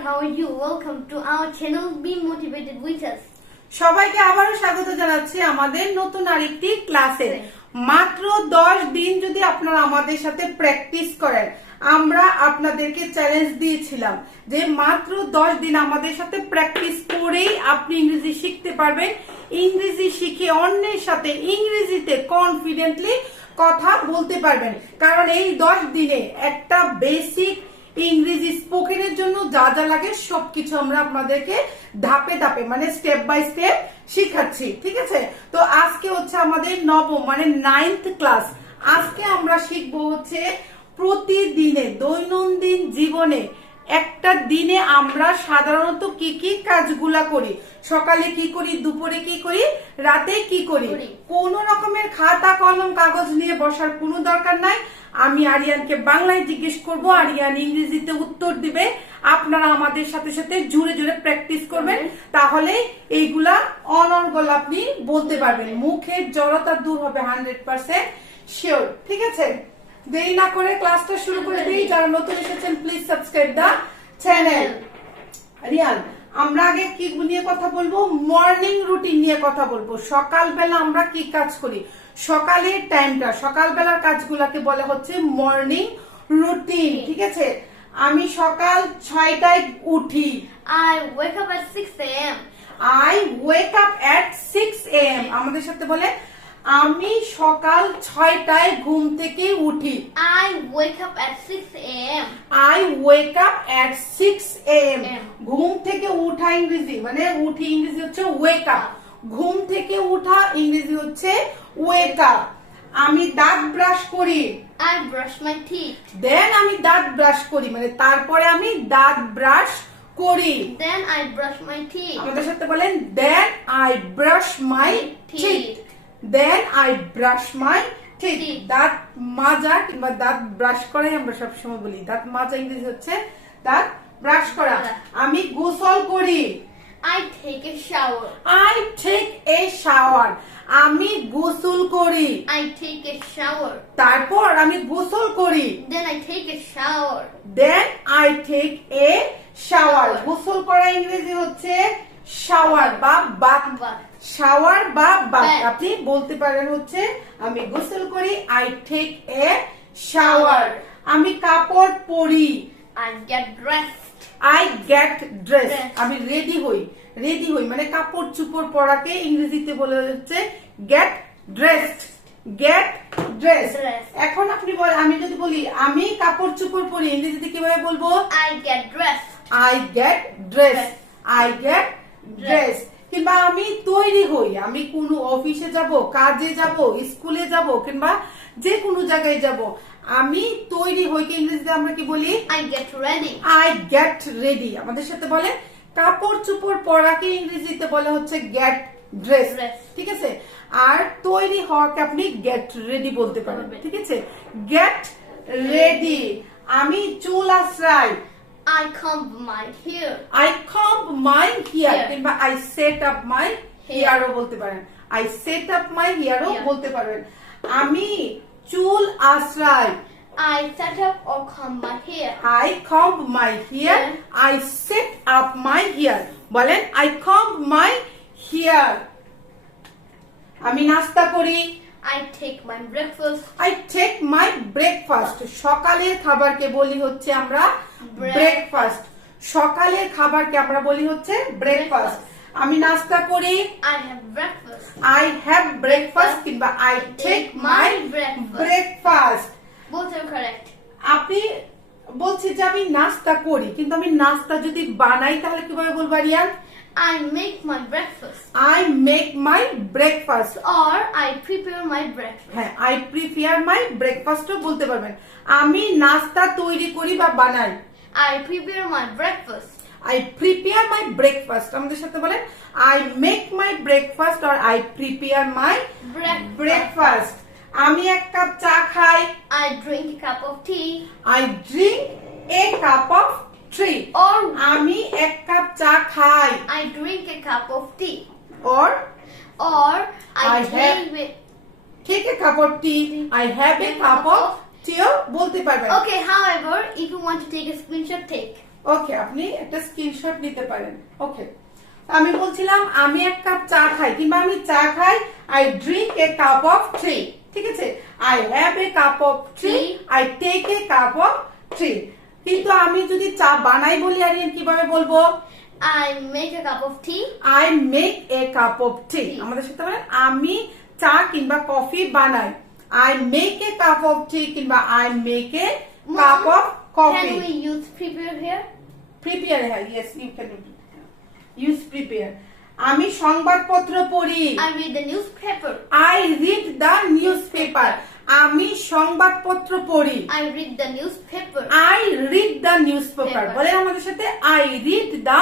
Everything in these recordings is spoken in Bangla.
how are you? Welcome to our channel Be Motivated with us. সবাইকে আবারও স্বাগত জানাচ্ছি আমাদের নতুন আরেকটি ক্লাসে মাত্র দশ দিন যদি আপনারা আমাদের সাথে প্র্যাকটিস করেন আমরা আপনাদেরকে চ্যালেঞ্জ দিয়েছিলাম যে মাত্র দশ দিন আমাদের সাথে প্র্যাকটিস করেই আপনি ইংরেজি শিখতে পারবেন ইংরেজি শিখে অন্যের সাথে ইংরেজিতে কনফিডেন্টলি কথা বলতে পারবেন কারণ এই দশ দিনে একটা বেসিক ইংরেজি স্পোকেনের জন্য যা যা লাগে সবকিছু আমরা আপনাদেরকে ধাপে ধাপে মানে স্টেপ বাই স্টেপ শিখাচ্ছি, ঠিক আছে? তো আজকে হচ্ছে আমাদের নবম মানে নাইন্থ ক্লাস আজকে আমরা শিখব হচ্ছে প্রতিদিনে, দৈনন্দিন জীবনে একটা দিনে আমরা সাধারণত কি কি কাজগুলা করি? সকালে কি করি? দুপুরে কি করি? রাতে কি করি। কোন রকমের খাতা কলম কাগজ নিয়ে বসার কোনো দরকার নাই। আমি আরিয়ানকে বাংলায় জিজ্ঞেস করব আরিয়ান ইংরেজিতে উত্তর দিবে। আপনারা আমাদের সাথে সাথে জুড়ে জুড়ে প্র্যাকটিস করবেন। তাহলে এইগুলা অনর্গল আপনি বলতে পারবেন। মুখের জড়তা দূর হবে হান্ড্রেড পার্সেন্ট। শিওর ঠিক আছে? দেরি না করে ক্লাসটা শুরু করে দিই। যারা নতুন এসেছেন please subscribe the channel Riyan আমরা আগে কি নিয়ে কথা বলব? মর্নিং রুটিন নিয়ে কথা বলব। সকালবেলা আমরা কি কাজ করি? সকালের টাইমটা সকালবেলার কাজগুলাকে বলে হচ্ছে মর্নিং রুটিন ঠিক আছে? আমি সকাল ছয়টায় উঠি। I wake up at 6 AM I wake up at six AM আমাদের সাথে বলে আমি সকাল ছয়টায় ঘুম থেকে উঠি I wake up at 6 a.m. I wake up at six AM ঘুম থেকে উঠা ইংরেজি মানে উঠি ইংরেজি হচ্ছে ওয়েক আপ ঘুম থেকে উঠা ইংরেজি হচ্ছে ওয়েক আপ আমি দাঁত ব্রাশ করি I brush my teeth. Then আমি দাঁত ব্রাশ করি মানে তারপরে আমি দাঁত ব্রাশ করি Then I brush my teeth. আমাদের সাথে বলেন then I brush my Teeth. Teeth then I brush my teeth দাঁত মাজা কিংবা দাঁত ব্রাশ করাই আমরা সবসময় বলি। দাঁত মাজা ইংরেজি হচ্ছে দাঁত ব্রাশ করা। আমি গোসল করি। I take a shower. I take a shower আমি গোসল করি। আই take এ শাওয়ার তারপর আমি গোসল করি। Then I take a shower then I take a shower গোসল করা ইংরেজি হচ্ছে শাওয়ার বা বাথ শাওয়ার বা বাথ আপনি বলতে পারেন হচ্ছে আমি গোসল করি আই টেক এ শাওয়ার আমি কাপড় পরি। I get dressed. I get dress আমি রেডি হই। রেডি হই মানে কাপড় চুপড় পরাকে ইংরেজিতে বলে হচ্ছে গেট ড্রেসড গেট ড্রেস এখন আপনি বল আমি যদি বলি আমি কাপড় চুপড় পরি ইংরেজিতে কীভাবে বলব? I get dress I get dress I get dress কিংবা আমি তৈরি হই আমি কোনো অফিসে যাব কাজে যাব স্কুলে যাব কিংবা যে কোনো জায়গায় যাব আমি তৈরি হই কি ইংরেজিতে আমরা কি বলি? I get ready I get ready আমাদের সাথে বলে কাপড় চোপড় পরাকে ইংরেজিতে বলে হচ্ছে গেট ড্রেস. ঠিক আছে? আর তৈরি হওয়াকে আপনি গেট রেডি বলতে পারেন ঠিক আছে? গেট রেডি আমি চুল আশ্রাই। I comb my hair. Comb my hair Hair. কিংবা আই সেট আপ মাই হিয়ারও বলতে পারেন আই সেট আপ মাই হিয়ারও Hair. বলতে পারবেন আমি চুল I set up or comb my hair. I comb my hair. Yeah. I set up my hair. বলেন I comb my hair. আমি নাস্তা করি I take my breakfast. I take my breakfast. সকালের খাবারকে বলি হচ্ছে আমরা Break- ব্রেকফাস্ট সকালের খাবারকে আমরা বলি হচ্ছে ব্রেকফাস্ট আমি নাস্তা করি। I breakfast. I have breakfast কিংবা আই টেক মাই ব্রেকফাস্ট. আপনি বলছি যে আমি নাস্তা করি কিন্তু আমি নাস্তা যদি বানাই তাহলে কীভাবে বলব Riyan I make my breakfast. I make my breakfast Or I prepare my breakfast. হ্যাঁ আই প্রিফেয়ার মাই ব্রেকফাস্টও বলতে পারবেন। আমি নাস্তা তৈরি করি বা বানাই। I prepare my breakfast. I prepare my breakfast আমাদের সাথে বলেন I make my breakfast R I prepare my Breakfast. Breakfast আমি এক কাপ চা খাই I drink a cup of tea. I drink a cup of tea Or আমি এক কাপ চা খাই I drink a cup of tea. or Or I, I take have- it. take a cup of tea. I have a cup of tea. বলতে পারবেন Okay, however, if you want to take a screenshot, take. ওকে আপনি একটা স্ক্রিনশট নিতে পারেন। ওকে আমি বলছিলাম আমি এক কাপ চা খাই কিংবা আমি চা খাই I drink a cup of tea ঠিক আছে? I have a cup of tea I take a cup of tea কিন্তু আমি যদি চা বানাই বলি আরিয়ান কীভাবে বলব? I make a cup of tea. I make a cup of tea আমাদের সাথে বলেন আমি চা কিংবা কফি বানাই। I make a cup of tea কিংবা I make a cup of coffee Can we use prepare here? Prepare হ্যাঁ yes you can use prepare আমি সংবাদপত্র পড়ি। I read the newspaper. I read the news আমি সংবাদপত্র পড়ি। I read the newspaper. I read the news বলে আমাদের সাথে I read the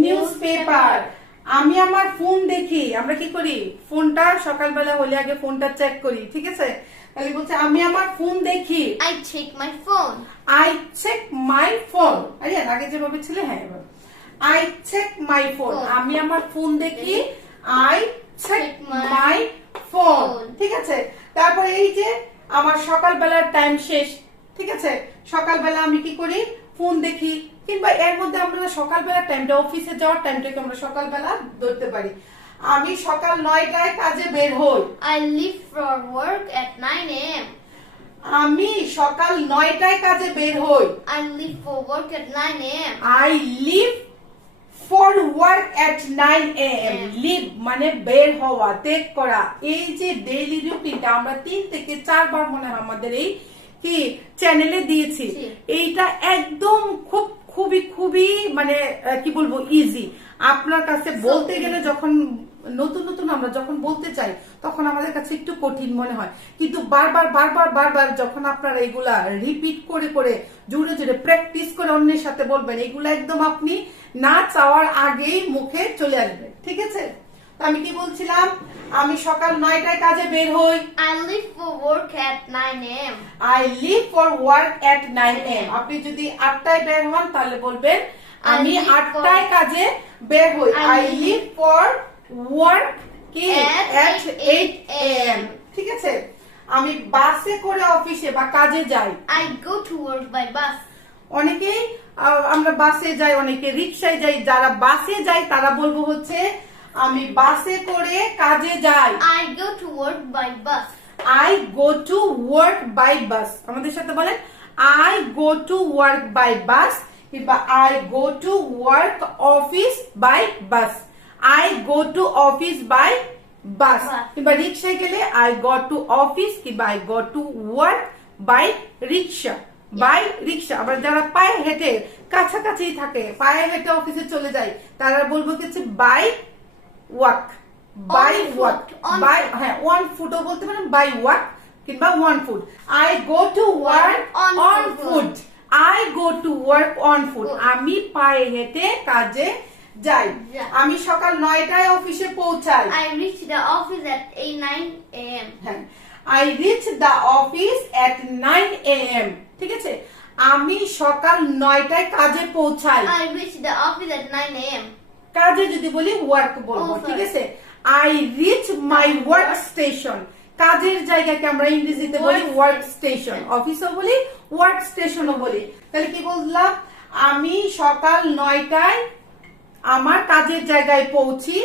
newspaper আমি আমার ফোন দেখি আমরা কি করি? ফোনটা সকালবেলা হলে আগে ফোনটা চেক করি ঠিক আছে? তাহলে বলছে আমি আমার ফোন দেখি। I check my phone I check my phone আরে আগে যেভাবে ছিল হ্যাঁ এবার। আই চেক মাই ফোন আমি আমার ফোন দেখি। আই চেক মাই ফোন ঠিক আছে? তারপরে এই যে আমার সকালবেলার টাইম শেষ। ঠিক আছে? সকালবেলা আমি কি করি? ফোন দেখি কিংবা এর মধ্যে আমরা সকালবেলা টাইমটা অফিসে যাওয়ার টাইমটাকে আমরা সকালবেলা ধরতে পারি? আমি সকাল নয়টায় কাজে বের হই। I leave for work at 9 a.m. আমি সকাল নয়টায় কাজে বের হই। I leave for work at nine AM I leave for work at nine AM leave মানে বের হওয়া ত্যাগ করা। এই যে ডেইলি রুটিনটা আমরা তিন থেকে চারবার মনে হয় আমাদের এই কি চ্যানেলে দিয়েছি। এইটা একদম খুব খুবই খুবই মানে কি বলব ইজি আপনার কাছে বলতে গেলে যখন নতুন নতুন আমরা যখন বলতে চাই তখন আমাদের কাছে একটু কঠিন মনে হয়। কিন্তু বারবার বারবার বারবার যখন আপনারা এগুলা রিপিট করে করে জুড়ে জুড়ে প্র্যাকটিস করে অন্যের সাথে বলবেন এগুলা একদম আপনি না চাওয়ার আগেই মুখে চলে আসবে। ঠিক আছে? আমি কি বলছিলাম? আমি সকাল নয়টায় কাজে বের হই। I leave for work at 9 AM I leave for work at nine AM আপনি যদি আটটায় বের হন তাহলে বলবেন আমি I leave আটটায় কাজে বের হই। আই লিভ ফর ওয়ার্ক কি? At এট 8 এইট এম ঠিক আছে? আমি বাসে করে অফিসে বা কাজে যাই। I go to work by bus. অনেকেই আমরা বাসে যাই অনেকে রিক্সায় যাই। যারা বাসে যাই তারা বলব হচ্ছে আমি বাসে করে কাজে যাই। I go to work by bus I go to work by bus আমাদের সাথে বলেন I go to work by bus কিংবা I go to work office by bus I go to office by bus কিংবা রিক্সায় গেলে আই গো টু অফিস কিংবা I go to work by rickshaw by rickshaw আবার যারা পায়ে হেঁটে কাছাকাছি থাকে পায়ে হেঁটে অফিসে চলে যায় তারা বলব কিছু by walk by walk by হ্যাঁ ওয়ান ফুটও বলতে পারেন বাই ওয়াক কিংবা on foot I go to work On on. Foot I go to work on foot আমি পায়ে হেঁটে কাজে যাই। আমি সকাল নয়টায় অফিসে পৌঁছাই। I reach the office at 8 9 AM হ্যাঁ। I reach the office at nine A M ঠিক আছে? আমি সকাল নয়টায় কাজে পৌঁছাই। I reach the office at 9 a.m. কাজে যদি বলি ওয়ার্ক বলব Oh, ঠিক আছে? I reach my work station কাজের জায়গাকে আমরা ইংরেজিতে বলি ওয়ার্ক স্টেশন অফিসও বলি ওয়ার্ক স্টেশনও বলি। তাহলে কি বললাম? আমি সকাল নয়টায় আমার কাজের জায়গায় পৌঁছি।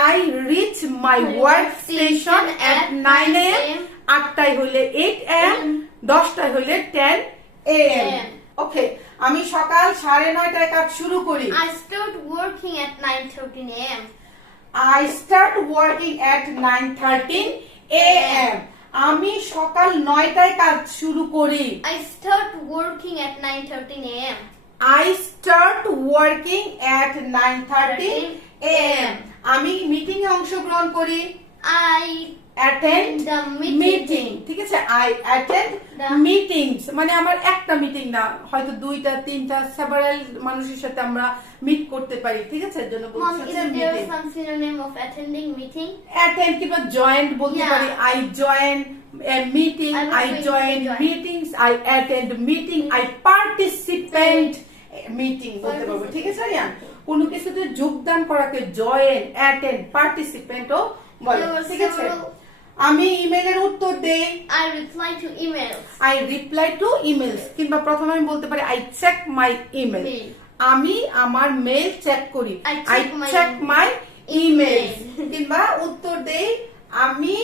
I reach my work station at nine AM আটটায় হলে এইট এম দশটায় হলে টেন এম ওকে আমি সকাল সাড়ে নয়টায় কাজ শুরু করি। I start working at nine thirteen AM I start working at nine thirteen A M আমি সকাল নয়টায় কাজ শুরু করি। I start working at nine thirteen AM I start working at nine thirteen A M আমি মিটিংয়ে অংশগ্রহণ করি। আই attend মিটিং ঠিক আছে? আই অ্যাটেন্ড মিটিংস মানে আমার একটা মিটিং না হয়তো দুইটা তিনটা সেভারাল মানুষের সাথে আমরা মিট করতে পারি ঠিক আছে? জন্য Mom, বলছি is হচ্ছে there meeting। some synonym of attending meeting? Attend কিংবা জয়েন্ট বলতে পারি। I join. পার্টিসিপেন্ট পারব। ঠিক আছে কোনো কিছুতে যোগদান করাকে জয়েন অ্যাটেন্ড পার্টিসিপেন্টও বলে। There ঠিক আছে? আমি ইমেলের উত্তর দেই। I reply to emails. I reply to emails কিংবা প্রথমে আমি বলতে পারি আই চেক মাই ইমেল আমি আমার মেল চেক করি। আই চেক মাই ইমেল কিংবা উত্তর দেই আমি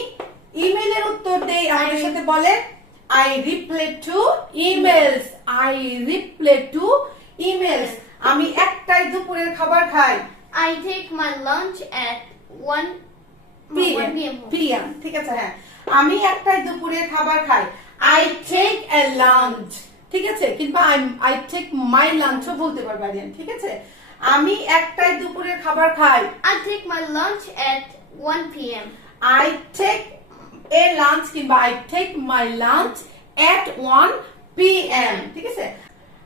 ইমেলের উত্তর দেই। আমাদের I- সাথে বলে I reply to emails I reply to emails আমি একটাই দুপুরের খাবার খাই। I take my lunch at 1 PM 1. PM ঠিক আছে হ্যাঁ। আমি একটাই দুপুরের খাবার খাই। আই টেক এ লাঞ্চ ঠিক আছে? কিংবা আই আই টেক মাই লাঞ্চও বলতে পারবে আরিয়ান ঠিক আছে? আমি একটাই দুপুরের খাবার খাই। I take my lunch at 1 p.m. I take a lunch কিংবা I take my lunch at one PM ঠিক আছে?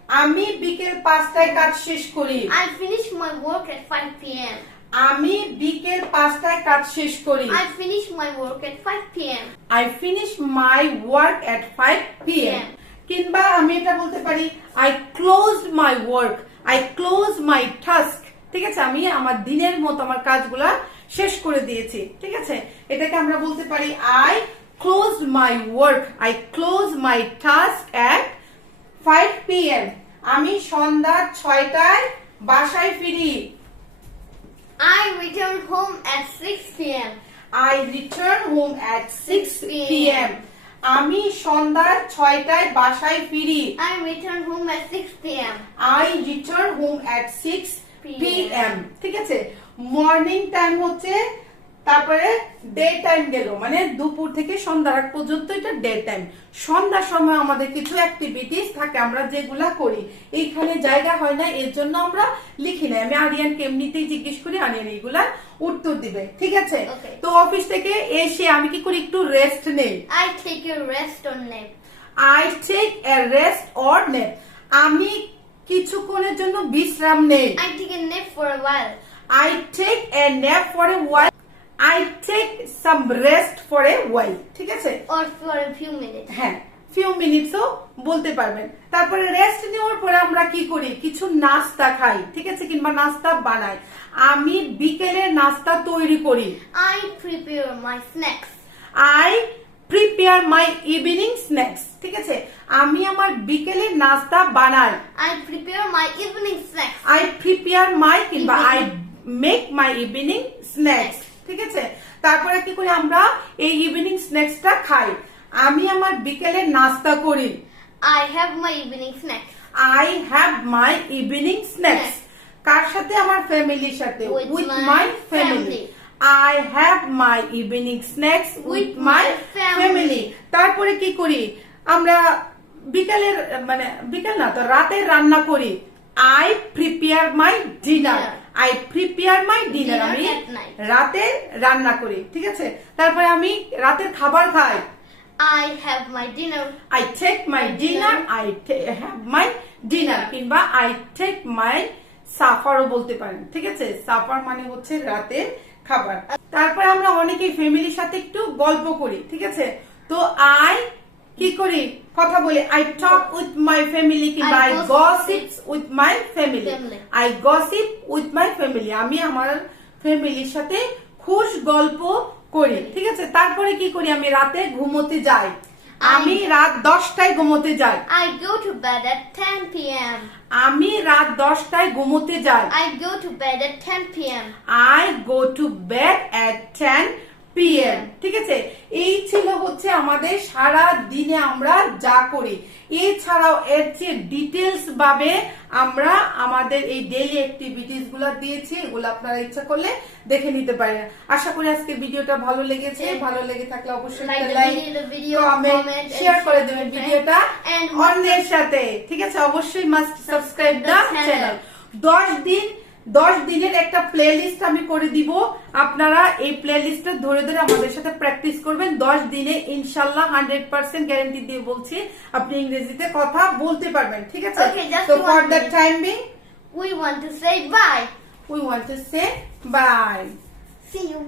আমি বিকেল পাঁচটায় কাজ শেষ করি। I finish my work at 5 p.m. আমি বিকেল পাঁচটায় কাজ শেষ করি। I finish my work at five P M I finish my work at five P M কিংবা আমি এটা বলতে পারি I close my work I close my task ঠিক আছে আমি আমার দিনের মতো আমার কাজগুলা শেষ করে দিয়েছি। ঠিক আছে এটাকে আমরা বলতে পারি I close my work I close my task at five P M আমি সন্ধ্যা ছয়টায় বাসায় ফিরি। I return home at 6 p.m. I return home at 6 p.m. আমি সন্ধ্যার ছয়টায় বাসায় ফিরি I return home at 6 p.m. I return home at 6 PM. p.m. ঠিক আছে মর্নিং টাইম হচ্ছে তারপরে ডে টাইম গেল মানে দুপুর থেকে সন্ধ্যা আগ পর্যন্ত এটা ডে টাইম সন্ধ্যার সময় আমাদের কিছু অ্যাক্টিভিটিস থাকে আমরা যেগুলা করি। এইখানে জায়গা হয় না এর জন্য আমরা লিখি না। আমি আরিয়ানকে এমনিতেই জিজ্ঞেস করি আরিয়ান এইগুলা উত্তর দিবে। ঠিক আছে? তো অফিস থেকে এসে আমি কি করি একটু রেস্ট নেই। I take a rest or nap. I take a rest or nap আমি কিছুক্ষণের জন্য বিশ্রাম নেই। I take a nap for a while. I take a nap for a while I take some rest for a while ঠিক আছে? Or for a few minutes. হ্যাঁ ফিউ মিনিটসও বলতে পারবেন। তারপরে রেস্ট নেওয়ার পরে আমরা কি করি? কিছু নাস্তা খাই ঠিক আছে? কিংবা নাস্তা বানাই। আমি বিকেলে নাস্তা তৈরি করি। I prepare my snacks. I prepare my evening snacks ঠিক আছে? আমি আমার বিকেলে নাস্তা বানাই। I prepare my evening snacks. I prepare my কিংবা I. Make my evening snacks ঠিক আছে? তারপরে কি করি আমরা? এই ইভিনিং স্ন্যাক্সটা খাই। আমি আমার বিকেলে নাস্তা করি। I have my evening snacks. I have my evening snacks কার সাথে? আমার ফ্যামিলির সাথে। With my family I have my evening snacks with my family তারপরে কি করি? আমরা বিকালের মানে বিকাল না তো রাতের রান্না করি। I prepare my dinner. I prepare my dinner আমি রাতে রান্না করি ঠিক আছে? তারপরে আমি রাতের খাবার খাই। I have my dinner I take my dinner I have my dinner কিংবা আই টেক মাই সাফারও বলতে পারেন ঠিক আছে? সাফার মানে হচ্ছে রাতের খাবার। তারপরে আমরা অনেকেই ফ্যামিলির সাথে একটু গল্প করি ঠিক আছে? তো আই কি করি? কথা বলি I talk with my family কিংবা I gossip with my family I gossip with my family আমি আমার ফ্যামিলির সাথে খুশ গল্প করি ঠিক আছে? তারপরে কি করি? আমি রাতে ঘুমোতে যাই। আমি রাত দশটায় ঘুমোতে যাই। I go to bed at 10 p.m. আমি রাত দশটায় ঘুমোতে যাই। I go to bed at 10 p.m. I go to bed at ten PM ঠিক আছে? এই ছিল হচ্ছে আমাদের সারা দিনে আমরা যা করি। এছাড়াও এর চেয়ে ডিটেলস ভাবে আমরা আমাদের এই ডেইলি অ্যাক্টিভিটিসগুলো দিয়েছি এগুলো আপনারা ইচ্ছা করলে দেখে নিতে পারেন। আশা করি আজকে ভিডিওটা ভালো লেগেছে। ভালো লেগে থাকলে অবশ্যই লাইক কমেন্ট শেয়ার করে দেবেন ভিডিওটা অন্যের সাথে ঠিক আছে? অবশ্যই মাস্ট সাবস্ক্রাইব দা চ্যানেল দশ দিন দশ দিনের একটা প্লে লিস্ট আমি করে দিব। আপনারা এই প্লে লিস্টটা ধরে ধরে আমাদের সাথে প্র্যাকটিস করবেন। দশ দিনে ইনশাল্লাহ হান্ড্রেড পার্সেন্ট গ্যারান্টি দিয়ে বলছি আপনি ইংরেজিতে কথা বলতে পারবেন ঠিক আছে? তো for that time being. We want to say bye See you.